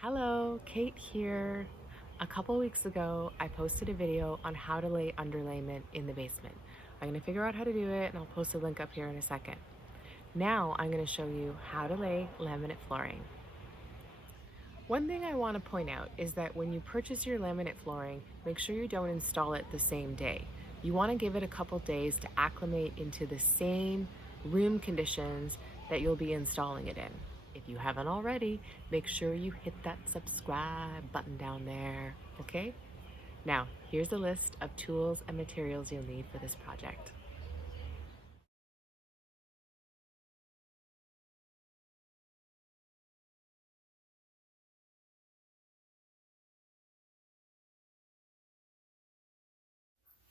Hello, Kate here. A couple weeks ago, I posted a video on how to lay underlayment in the basement. I'm going to figure out how to do it and I'll post a link up here in a second. Now I'm going to show you how to lay laminate flooring. One thing I want to point out is that when you purchase your laminate flooring, make sure you don't install it the same day. You want to give it a couple days to acclimate into the same room conditions that you'll be installing it in. If you haven't already, make sure you hit that subscribe button down there, okay? Now, here's a list of tools and materials you'll need for this project.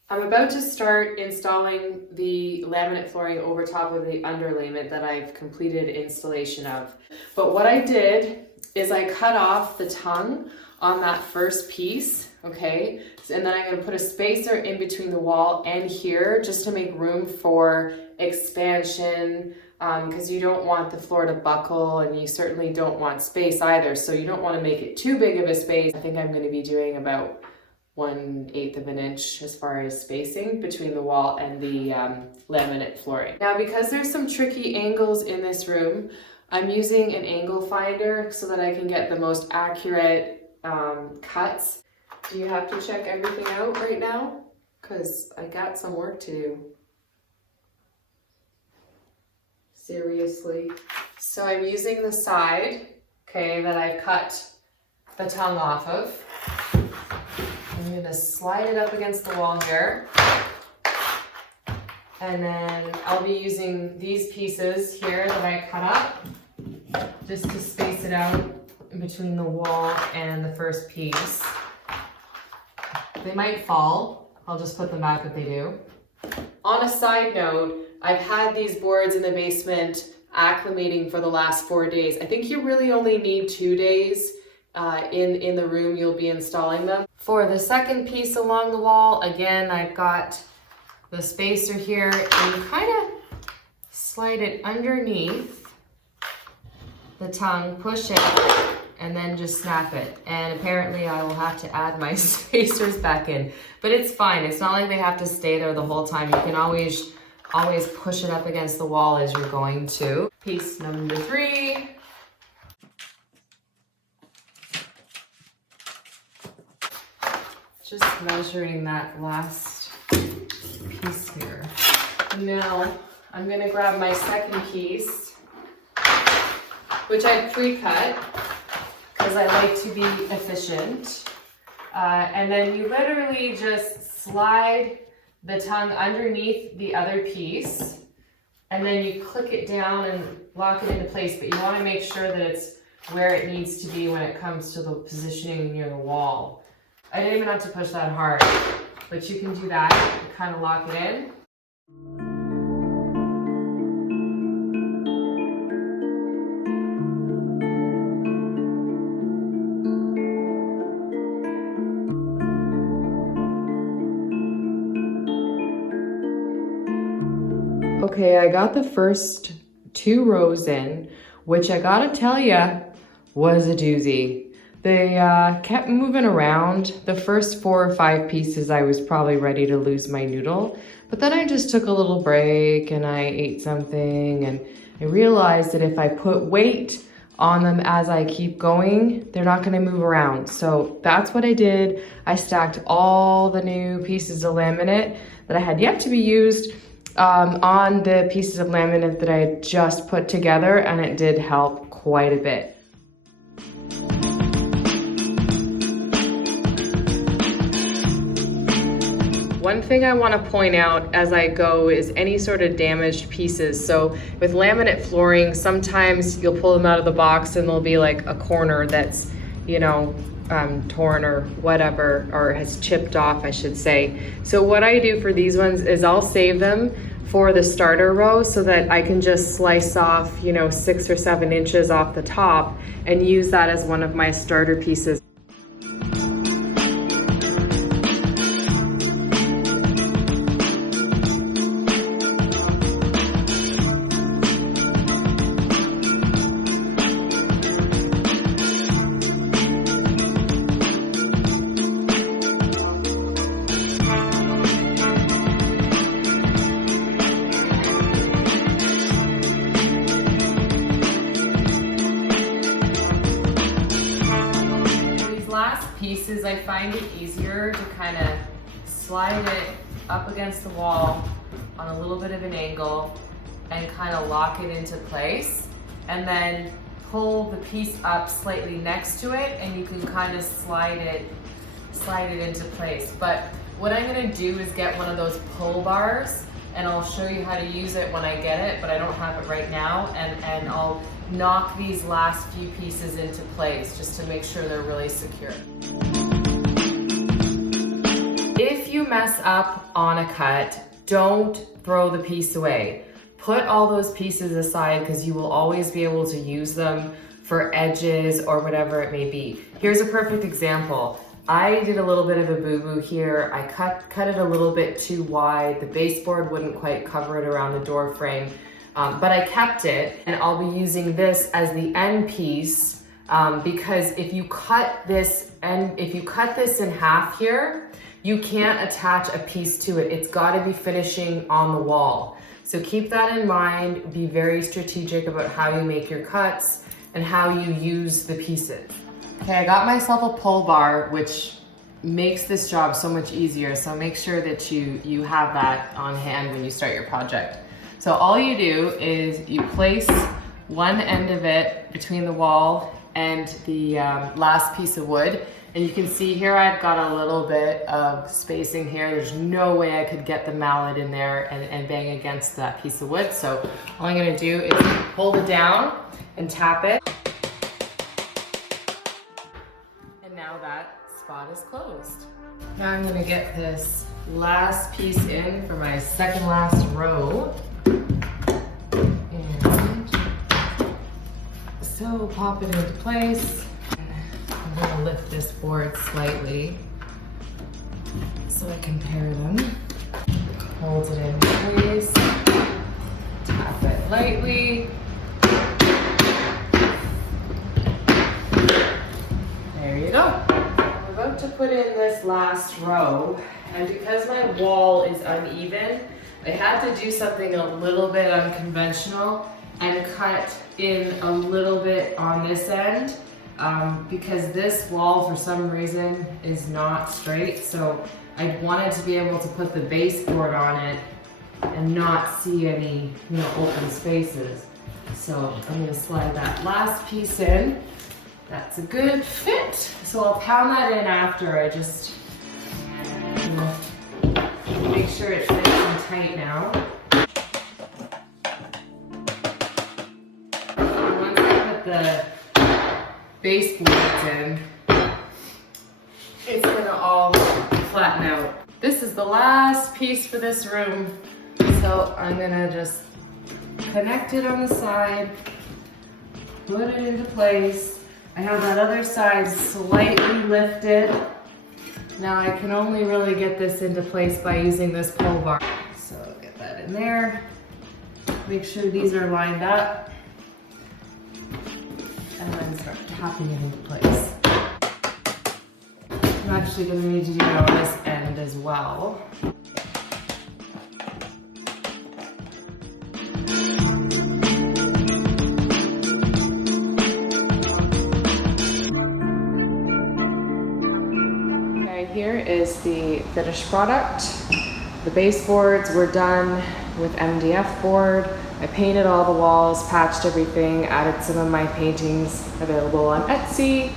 I'm about to start installing the laminate flooring over top of the underlayment that I've completed installation of. But what I did is I cut off the tongue on that first piece, okay? And then I'm gonna put a spacer in between the wall and here just to make room for expansion, because you don't want the floor to buckle and you certainly don't want space either. So you don't wanna make it too big of a space. I think I'm gonna be doing about 1/8 of an inch as far as spacing between the wall and the laminate flooring. Now, because there's some tricky angles in this room, I'm using an angle finder so that I can get the most accurate cuts. Do you have to check everything out right now? Because I got some work to do. Seriously. So I'm using the side, okay, that I cut the tongue off of. I'm going to slide it up against the wall here, and then I'll be using these pieces here that I cut up just to space it out in between the wall and the first piece. They might fall, I'll just put them back if they do. On a side note, I've had these boards in the basement acclimating for the last 4 days. I think you really only need 2 days in the room you'll be installing them. For the second piece along the wall, again, I've got the spacer here, and you kind of slide it underneath the tongue, push it, and then just snap it. And apparently I will have to add my spacers back in, but it's fine. It's not like they have to stay there the whole time. You can always push it up against the wall as you're going to. Piece number 3. Just measuring that last piece here. Now I'm gonna grab my second piece, which I pre-cut because I like to be efficient. And then you literally just slide the tongue underneath the other piece, and then you click it down and lock it into place, but you wanna make sure that it's where it needs to be when it comes to the positioning near the wall. I didn't even have to push that hard, but you can do that and kind of lock it in. Okay, I got the first 2 rows in, which I gotta tell ya was a doozy. They kept moving around. The first 4 or 5 pieces, I was probably ready to lose my noodle. But then I just took a little break and I ate something, and I realized that if I put weight on them as I keep going, they're not gonna move around. So that's what I did. I stacked all the new pieces of laminate that I had yet to be used on the pieces of laminate that I had just put together, and it did help quite a bit. One thing I want to point out as I go is any sort of damaged pieces. So with laminate flooring, sometimes you'll pull them out of the box and there'll be like a corner that's, you know, torn or whatever, or has chipped off, I should say. So what I do for these ones is I'll save them for the starter row so that I can just slice off, you know, 6 or 7 inches off the top and use that as one of my starter pieces. pieces, I find it easier to kind of slide it up against the wall on a little bit of an angle and kind of lock it into place, and then pull the piece up slightly next to it, and you can kind of slide it into place. But what I'm gonna do is get one of those pull bars, and I'll show you how to use it when I get it, but I don't have it right now, and I'll knock these last few pieces into place just to make sure they're really secure. If you mess up on a cut, don't throw the piece away. Put all those pieces aside because you will always be able to use them for edges or whatever it may be. Here's a perfect example. I did a little bit of a boo-boo here. I cut it a little bit too wide. The baseboard wouldn't quite cover it around the door frame, but I kept it, and I'll be using this as the end piece because if you cut this in half here, you can't attach a piece to it. It's got to be finishing on the wall. So keep that in mind. Be very strategic about how you make your cuts and how you use the pieces. Okay, I got myself a pull bar, which makes this job so much easier. So make sure that you have that on hand when you start your project. So all you do is you place one end of it between the wall and the last piece of wood. And you can see here I've got a little bit of spacing here. There's no way I could get the mallet in there and bang against that piece of wood. So all I'm gonna do is hold it down and tap it. And now that spot is closed. Now I'm gonna get this last piece in for my second last row. And so pop it into place. I'm gonna lift this board slightly so I can pair them. Hold it in place, tap it lightly. There you go. I'm about to put in this last row, and because my wall is uneven, I had to do something a little bit unconventional and cut in a little bit on this end. Because this wall for some reason is not straight, so I wanted to be able to put the baseboard on it and not see any, open spaces. So I'm gonna slide that last piece in. That's a good fit. So I'll pound that in after. I just make sure it's nice and tight now. Once I put the baseboards in, it's gonna all flatten out. This is the last piece for this room, so I'm gonna just connect it on the side, put it into place. I have that other side slightly lifted. Now I can only really get this into place by using this pull bar. So get that in there. Make sure these are lined up. And then start tapping it into place. I'm actually going to need to do it on this end as well. Okay, here is the finished product. The baseboards were done with MDF board. I painted all the walls, patched everything, added some of my paintings available on Etsy.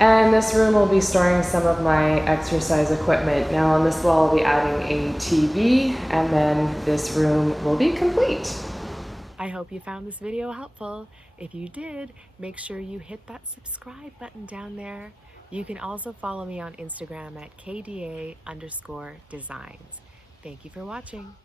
And this room will be storing some of my exercise equipment. Now on this wall, I'll be adding a TV, and then this room will be complete. I hope you found this video helpful. If you did, make sure you hit that subscribe button down there. You can also follow me on Instagram at KDA_designs. Thank you for watching.